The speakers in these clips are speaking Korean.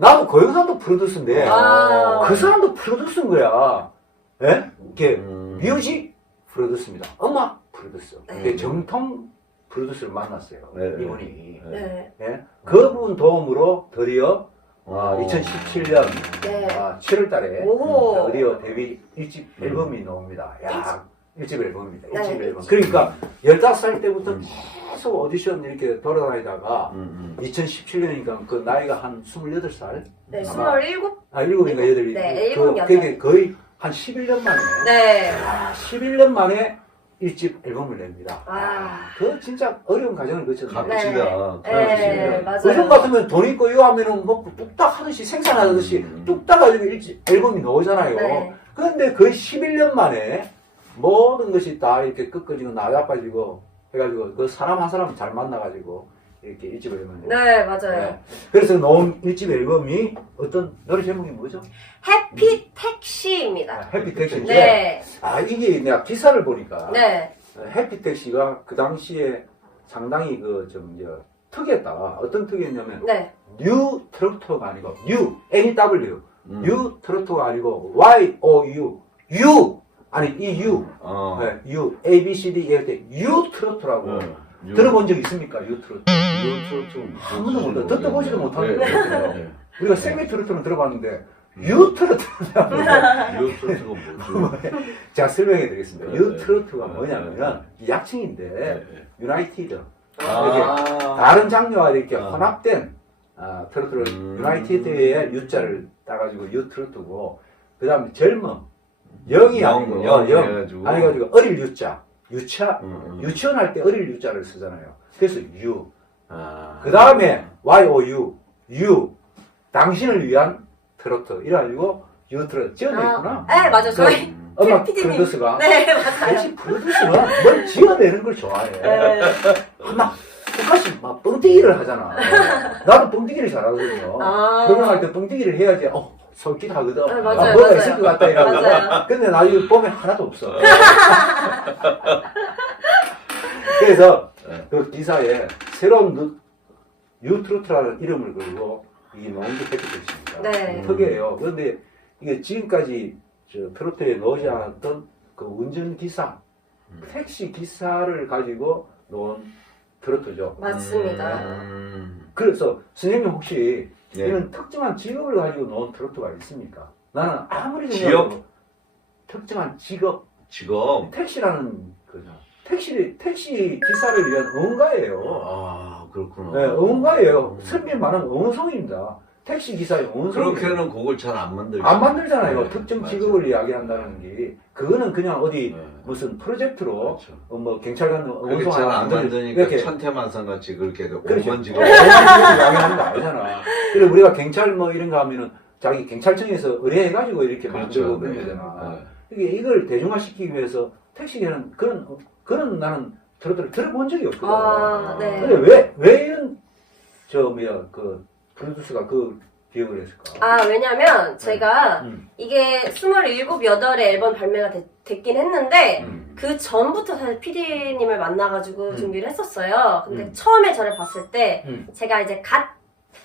나도 고영산도 프로듀스인데 아. 그 사람도 프로듀스인 거야. 예? 이게 음. 뮤직 프로듀스입니다. 음악 프로듀스. 네. 정통 프로듀스를 만났어요. 네, 네. 이분이. 네. 예? 그분 도움으로 드디어 아, 어. 2017년 네. 아, 7월 달에 오. 드디어 데뷔 1집 음. 앨범이 나옵니다. 야, 1집 앨범입니다. 네, 1집 앨범. 일집. 그러니까 15살 때부터 음. 계속 오디션 이렇게 돌아다니다가 음, 음. 2017년이니까 그 나이가 한 28살? 네, 아마- 27? 아, 7인가 8이. 네, 그, 일곱, 여덟. 그게 거의 한 11년 만에. 네. 아, 11년 만에 1집 앨범을 냅니다. 아. 그 진짜 어려운 과정을 거쳤는데. 값지다. 네, 맞아요. 요즘 같으면 돈 있고 이거 하면은 뭐 뚝딱 하듯이 생산하듯이 음. 뚝딱 가지고 일집 앨범이 나오잖아요. 네. 그런데 거의 11년 만에 모든 것이 다 이렇게 끄끄지고 나자빠지고 해가지고 그 사람 한 사람 잘 만나가지고 이렇게 일집 앨범을 냅니다. 네, 맞아요. 네. 그래서 나온 일집 앨범이 어떤 노래 제목이 뭐죠? 해피 택시입니다. 아, 해피 택시인데 네. 아 이게 내가 기사를 보니까 네. 해피 택시가 그 당시에 상당히 그좀 특이했다. 어떤 특이했냐면 네. 뉴 트로트가 아니고 뉴 N W 음. 뉴 트로트가 아니고 Y O U U 아니 이 U 어. 네, U A B C D F T U 트로트라고 어. 유- 들어본 적 있습니까? U 트로트 유 트로트 한 번도 못 들어. 듣도 보지도 못하는 네, 거예요. 네, 네. 우리가 세미 트로트는 들어봤는데 U 트로트 유 트로트가 뭐죠? 제가 설명해 드리겠습니다. 네, U 네. 트로트가 네, 뭐냐면은 약칭인데 네, 네. 유나이티드 아. 다른 장르와 이렇게 아. 혼합된 아, 트로트를 음. 유나이티드의 U자를 따가지고 U 트로트고 그 다음에 젊음 영이 영, 아니고 영 영 해가지고. 아니 가지고 어릴 U자 유차 음, 음. 유치원 할 때 어릴 U자를 쓰잖아요. 그래서 U 아. 그 다음에 Y O U U 당신을 위한 트로트 이래가지고 U 트로트 지어냈구나. 네, 맞아요. 저희 음. 음악 피디님. 프로듀스가 네, 맞아요. 역시 프로듀스는 뭘 지어내는 걸 좋아해. 네. 막 똑같이 막 뻥튀기를 하잖아. 나도 뻥튀기를 잘하거든요. 아. 결혼할 때 뻥튀기를 해야지 어 솔깃하거든. 네, 아, 맞아요, 뭐가 맞아요. 있을 것 같다 이러고. 맞아요. 근데 나중에 보면 하나도 없어. 그래서 네. 그 기사에 새로운 누- 유트로트라는 이름을 걸고 이게 노은기 패키지입니다. 네. 특이해요. 그런데 이게 지금까지 저 트로트에 넣지 않았던 그 운전 기사, 음. 택시 기사를 가지고 놓은 트로트죠. 맞습니다. 음. 그래서 선생님 혹시 네. 이런 특정한 직업을 가지고 놓은 트로트가 있습니까? 나는 아무리 지역? 특정한 직업, 직업. 택시라는 거죠. 택시, 택시 기사를 위한 응가예요. 아, 그렇구나. 네, 응가예요. 음. 선비 말하는 응성입니다. 택시 기사의 응성. 그렇게는 곡을 잘 안 만들죠. 안 만들잖아요. 네, 특정 맞아. 직업을 이야기한다는 게. 그거는 그냥 어디 네. 무슨 프로젝트로 그렇죠. 어, 뭐 경찰 같은 그렇게 잘안안 만들- 만드니까 이렇게 천태만상 같이 그렇게 그렇죠. 오만 직업. 이야기하는 거 아니잖아. 그리고 우리가 경찰 뭐 이런 거 하면은 자기 경찰청에서 의뢰해가지고 이렇게 만들고 그런 네. 거잖아. 네. 이게 이걸 대중화시키기 위해서 택시에는 그런 그런 나는 트로트를 들어본 적이 없거든. 아, 네. 근데 왜 왜 이런 저 뭐야 그 프로듀스가 그 기억을 했을까? 아, 왜냐면 제가 음. 이게 27, 8의 앨범 발매가 됐, 긴 했는데 음. 그 전부터 사실 PD님을 만나가지고 음. 준비를 했었어요. 근데 음. 처음에 저를 봤을 때 음. 제가 이제 갓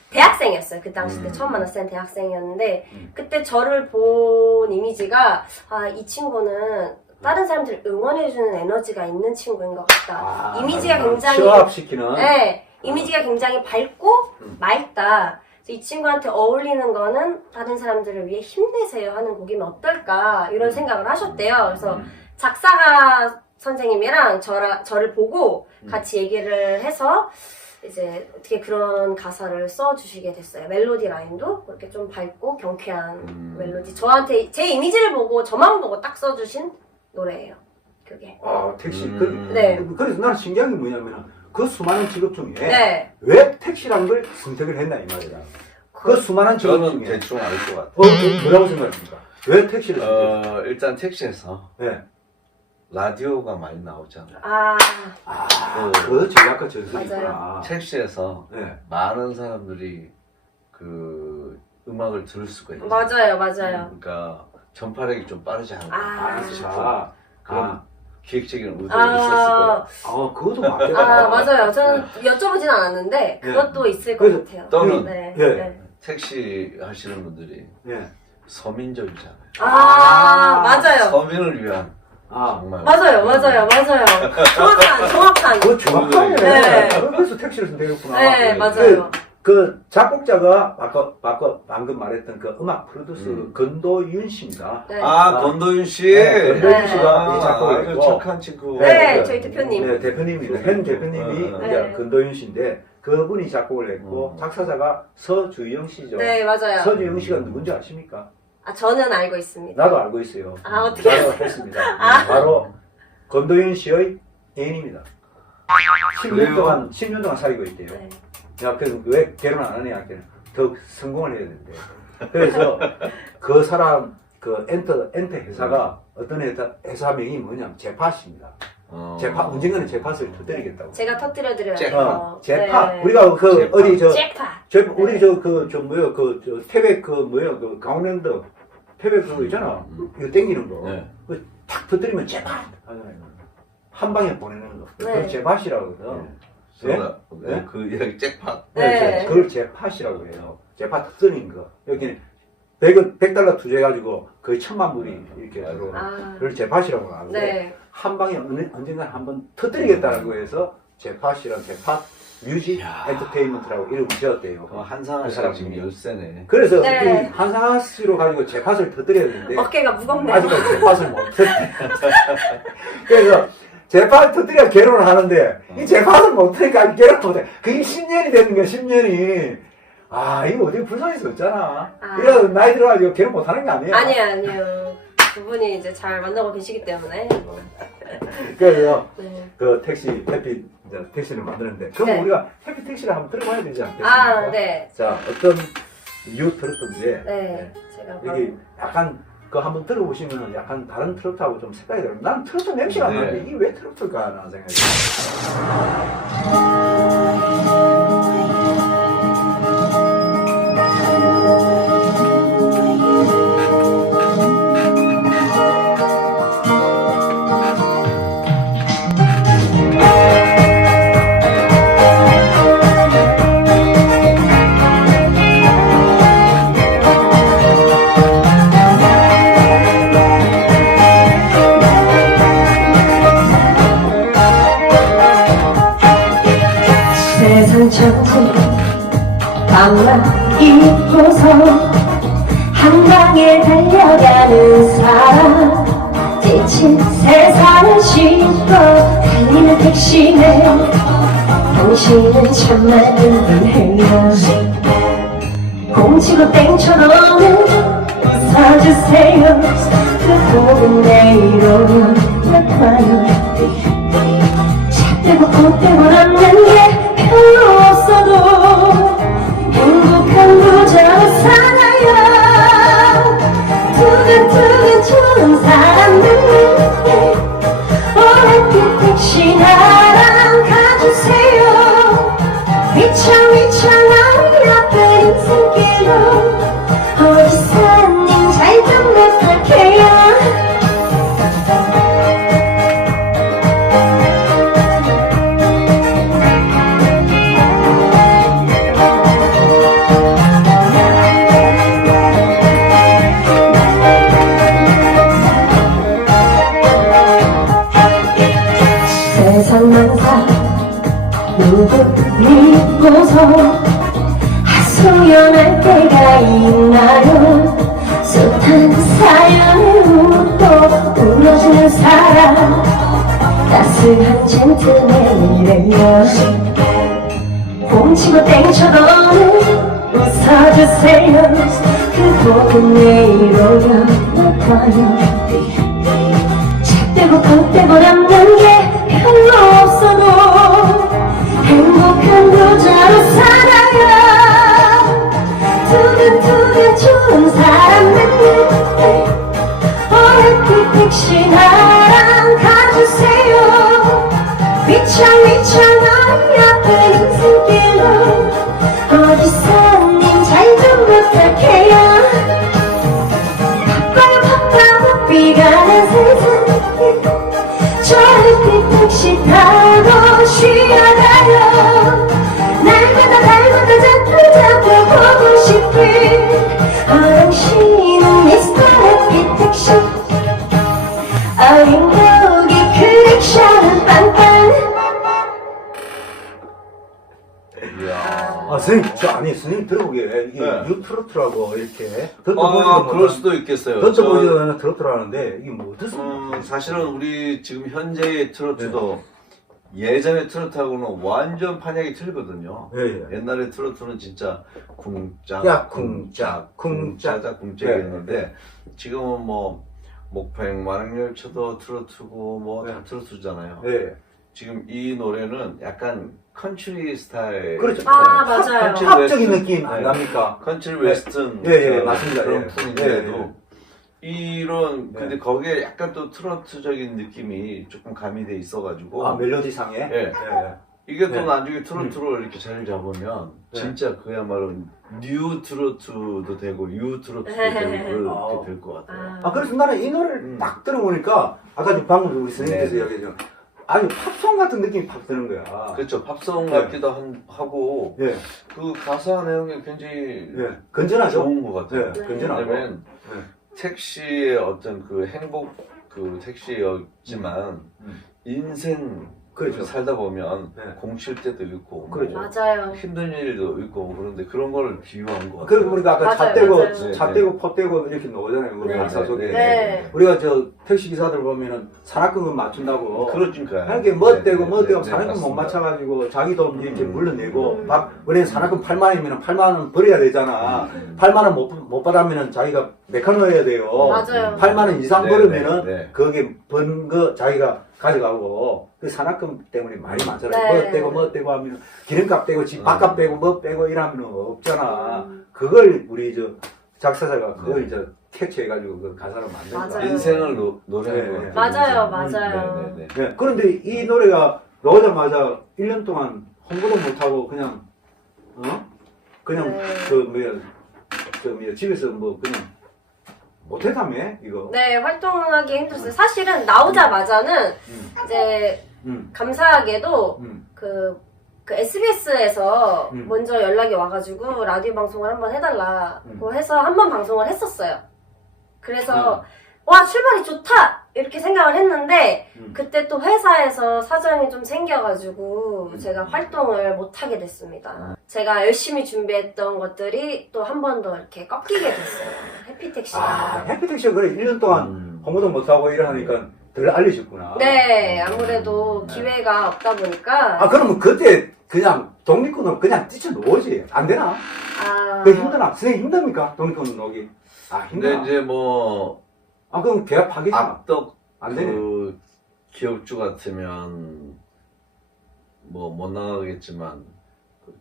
대학생이었어요. 그 당시 때 음. 처음 만났을 땐 대학생이었는데 음. 그때 저를 본 이미지가 아, 이 친구는 다른 사람들 응원해주는 에너지가 있는 친구인 것 같다. 아, 이미지가 굉장히 취업시키는 네, 이미지가 굉장히 밝고 음. 맑다. 이 친구한테 어울리는 거는 다른 사람들을 위해 힘내세요 하는 곡이면 어떨까 이런 생각을 하셨대요. 그래서 음. 작사가 선생님이랑 저라, 저를 보고 음. 같이 얘기를 해서 이제 어떻게 그런 가사를 써주시게 됐어요. 멜로디 라인도 그렇게 좀 밝고 경쾌한 음. 멜로디. 저한테 제 이미지를 보고 저만 보고 딱 써주신 노래예요. 그게. 아 택시 음. 그, 네. 그래서 나는 신기한 게 뭐냐면 그 수많은 직업 중에 네. 왜 택시라는 걸 선택을 했나 이 말이다. 그 수많은 직업 저는 중에 대충 알 것 같아요. 어, 그, 뭐라고 생각합니까? 왜 택시를 선택했어요? 어, 일단 택시에서 네. 라디오가 많이 나오잖아요. 아, 아, 어. 그 전략과 전술이구나. 택시에서 네. 많은 사람들이 그 음악을 들을 수가 있어요. 맞아요, 맞아요. 그러니까 전파력이 좀 빠르지 않을까 아. 아, 그런 아, 기획적인 의도가 있었을 아, 거예요. 어, 그것도 맞겠다. 아, 맞아요. 저는 여쭤보진 않았는데, 그것도 있을 것 그래서 같아요. 또는 네. 예. 네. 택시 하시는 분들이 예. 서민적이잖아요. 아, 맞아요. 서민을 위한 아, 정말 맞아요, 맞아요, 맞아요. 정확한, 정확한. 그거 정확하네. 네. 그래서 택시를 선택했구나. 네, 네. 맞아요. 그 작곡자가 아까, 아까 방금 말했던 그 음악 프로듀스 음. 건도윤 씨입니다. 네. 아 권도윤 씨. 네, 건도윤 네. 씨가 이 작곡을 아주 했고, 착한 친구. 네, 네. 저희 대표님. 네, 대표님입니다. 현 대표님이 네. 이제 네. 건도윤 씨인데 그분이 작곡을 했고 음. 작사자가 서주영 씨죠. 네, 맞아요. 서주영 씨가 누군지 아십니까? 아, 저는 알고 있습니다. 나도 알고 있어요. 아, 어떻게 나도 했습니다. 아. 바로 건도윤 씨의 애인입니다. 10년 그래요? 동안 10년 동안 사귀고 있대요. 네. 야, 그래서 왜 결혼 안 하냐? 했더니 더 성공을 해야 된대. 그래서 그 사람 그 엔터 엔터 회사가 어떤 회사 회사명이 뭐냐면 제팟입니다. 어. 제팟 언젠가는 제팟을 터뜨리겠다고. 제가 터뜨려드려야 잭. 돼요. 어, 제팟. 네. 우리가 그 제팟. 어디 저 잭팟. 저, 우리 저, 그, 저, 뭐야, 그, 저, 태백, 그, 뭐야, 그, 강원랜드, 태백 그거 있잖아. 음. 이거 땡기는 거. 네. 그, 탁 터뜨리면! 하잖아요. 한 방에 보내는 거. 네. 그걸 제밭이라고 하거든. 네? 제가 네? 네? 그 이야기 잭팟. 네. 저- 그걸 제팟이라고 해요. 제팟 터뜨리는 거. 여기는 100원, 100달러 투자해가지고 거의 천만 불이 이렇게 맞아요. 들어오는 아, 그걸 제팟이라고 하고. 네. 한 방에 언젠가 한번 터뜨리겠다고 해서 제팟이랑 제팟 뮤직 야. 엔터테인먼트라고 이름을 지었대요. 그 한상아 그 씨가. 지금 열쇠네. 그래서 네. 이 한상아 씨로 가지고 제팟을 터뜨려야 되는데 어깨가 무겁네요. 아직까지 제팟을 못 터뜨려. 그래서 제팟 터뜨려 결혼을 하는데 이 제팟을 못 터뜨리니까 아직 결혼 못해. 그게 10년이 되는 거야 10년이. 아 이거 어디 불쌍할 수 없잖아. 아. 이래서 나이 들어가지고 결혼 못 하는 게 아니야. 아니에요, 아니에요. 두 분이 이제 잘 만나고 계시기 때문에. 뭐. 그래서 네. 그 택시 해피 이제 택시를 만드는데 그럼 네. 우리가 해피 택시를 한번 들어봐야 되지 않겠습니까? 아, 네. 자 어떤 이유 트로트인데 네. 제가 여기 약간 그 한번 들어보시면 약간 다른 트로트하고 좀 색깔이 다르고 난 트로트 냄새가 네. 나는데 이게 왜 트로트일까 하는 생각이 들어요. 천지 밤만 입고서 한 방에 달려가는 사람 지친 세상을 싣고 달리는 택시네 당신은 참만 힘들해요 공치고 땡쳐놓는 서주세요. 그 곡은 내일 오 따스한 젠틀맨이래요. 공치고 땡쳐도는 웃어주세요. 그 복은 내일 오면 나타요. 잣대고 콧대고 남는 게 선생님 들어보기에 이게 네. 유트로트라고 이렇게 아, 그럴 수도 있겠어요. 던져 저- 보지도 않은 트로트라는데 이게 뭐 어떻습니까? 음, 사실은 우리 지금 현재의 트로트도 예전의 트로트하고는 완전 판약이 틀거든요. 예, 예. 옛날에 트로트는 진짜 쿵짝, 야, 쿵짝, 쿵짝. 쿵짜자 쿵짝이었는데 지금은 뭐 목팽 만행열차도 트로트고 뭐다 네. 트로트잖아요. 예. 지금 이 노래는 약간 컨트리 스타일, 그렇죠. 아, 팝- 맞아요. 컨트리 팝적인 웨스턴. 느낌 안 네. 납니까? 컨트리 웨스턴 예, 예, 그런 맞습니다. 그런 예. 풍인데도 이런 네. 근데 거기에 약간 또 트로트적인 느낌이 조금 가미돼 있어가지고 아, 멜로디상에? 예. 예. 이게 또 네. 나중에 트로트로 이렇게 자리 잡으면 네. 진짜 그야말로 뉴 트로트도 되고 유 트로트도 되고 아. 그렇게 될 것 같아요. 아. 아, 그래서 나는 이 노래를 음. 딱 들어보니까, 아까 좀 방금 우리 선생님께서 네. 이야기했죠. 아주 팝송 같은 느낌이 팍 드는 거야. 그렇죠. 팝송 네. 같기도 한- 하고 예, 그 가사 내용이 굉장히 예. 건전하죠? 좋은 것 같아요. 네, 네. 건전하고. 왜냐면 네. 택시의 어떤 그 행복 그 택시였지만 음. 인생 그렇죠. 살다 보면 네. 공칠 때도 있고 그렇죠. 뭐 맞아요. 힘든 일도 있고 그런데 그런 걸 비유한 것 같아요. 그리고 우리가 아까 맞아요, 맞아요. 네, 떼고, 포 떼고 이렇게 나오잖아요. 우리 네. 가사 속에. 네. 우리가 저 택시 기사들 보면은 산악금을 맞춘다고. 그러니까요. 이게 뭐 네, 떼고 네, 뭐 네, 떼고 네, 산악금 못. 맞춰가지고 자기 돈 이렇게 음. 물러내고 음. 막 우리는 산악금 8만 원이면 8만 원 버려야 되잖아. 음. 8만 원 못 못 받으면은 자기가 메카노 해야 돼요. 맞아요. 8만 원 이상 네, 벌으면은 네, 네. 거기에 번 거 자기가 가져가고 그 산악금 때문에 많이 많잖아요. 네. 뭐 떼고 뭐 떼고 하면 기름값 떼고 집 음. 밥값 빼고 뭐 빼고 이러면 없잖아. 음. 그걸 우리 저 작사자가 그걸 네. 이제 캐치해가지고 그 가사를 만든 거야. 맞아요. 인생을 노, 노래한 네, 것 네. 맞아요. 맞아요. 네, 네, 네. 네, 그런데 이 노래가 나오자마자 1년 동안 홍보도 못하고 그냥 어? 그냥 네. 그 뭐야 저 뭐야 집에서 뭐 그냥 못했다며 이거. 네, 활동하기 힘들었어요. 사실은 나오자마자는 음, 이제 음, 감사하게도 음. 그, 그 SBS에서 음. 먼저 연락이 와가지고 라디오 방송을 한번 해달라고 음. 해서 한번 방송을 했었어요. 그래서 와 출발이 좋다 이렇게 생각을 했는데 음. 그때 또 회사에서 사정이 좀 생겨가지고 음. 제가 활동을 못 하게 됐습니다. 제가 열심히 준비했던 것들이 또 한 번 더 이렇게 꺾이게 됐어요. 해피택시가. 아 해피택시 그래 1년 동안 음. 홍보도 못하고 이러니까 덜 알려졌구나. 네, 아무래도 네. 기회가 없다 보니까 아 그러면 그때 그냥 독립군으로 그냥 뛰쳐놓지 안 되나? 아, 그 힘드나? 선생님 힘듭니까? 독립군 놓기? 아 근데 힘드나? 이제 뭐 아 그럼 계약 파기잖아. 악덕 안 되네. 그 기업주 같으면 뭐 못 나가겠지만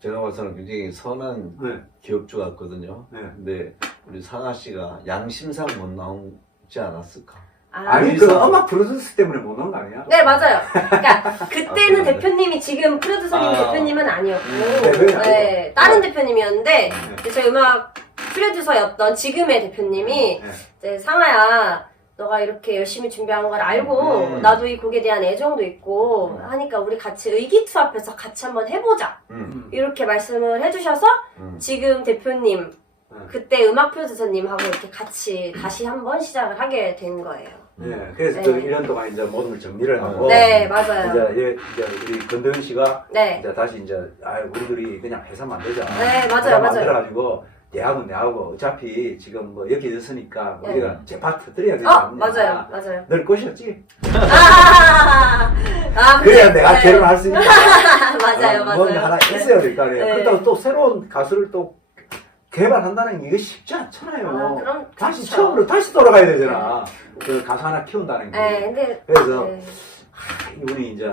제가 봐서는 굉장히 선한 네, 기업주 같거든요. 네. 근데 우리 상아 씨가 양심상 못 나오지 않았을까? 아, 아니 그 음악 프로듀스 때문에 못 나온 거 아니야? 네 맞아요. 그러니까 그때는 아. 대표님이 지금 프로듀서님 아. 대표님은 아니었고, 음, 네, 아니고. 다른 대표님이었는데 네. 저희 음악 프로듀서였던 지금의 대표님이 네. 이제 상아야. 너가 이렇게 열심히 준비한 걸 알고 음. 나도 이 곡에 대한 애정도 있고 음. 하니까 우리 같이 의기투합해서 같이 한번 해보자 음. 이렇게 말씀을 해주셔서 음. 지금 대표님 네. 그때 음악 프로듀서님하고 이렇게 같이 다시 한번 시작을 하게 된 거예요. 네, 그래서 네. 그 1년 동안 이제 모든 걸 정리를 하고 네 맞아요. 이제, 예, 이제 우리 건도현 씨가 네. 이제 다시 이제 아 우리들이 그냥 회사 만들자. 네, 맞아요, 회사 맞아요. 만들어가지고 대학은 내하고 어차피 지금 뭐 여기 있으니까 네. 우리가 재파 터뜨려야 되지 어 않느냐. 맞아요 맞아요. 늘 꽃이었지. 아, 아 그래야 근데- 내가 네. 결혼할 수 있는. 맞아요 어, 맞아요. 뭔 하나 있어야 될 거 아니에요. 네. 그렇다고 또 새로운 가수를 또 개발한다는 게 이게 쉽지 않잖아요. 아, 그럼 다시 그쵸. 처음으로 다시 돌아가야 되잖아. 그 가수 하나 키운다는 게. 네 근데 그래서 네. 하, 이분이 이제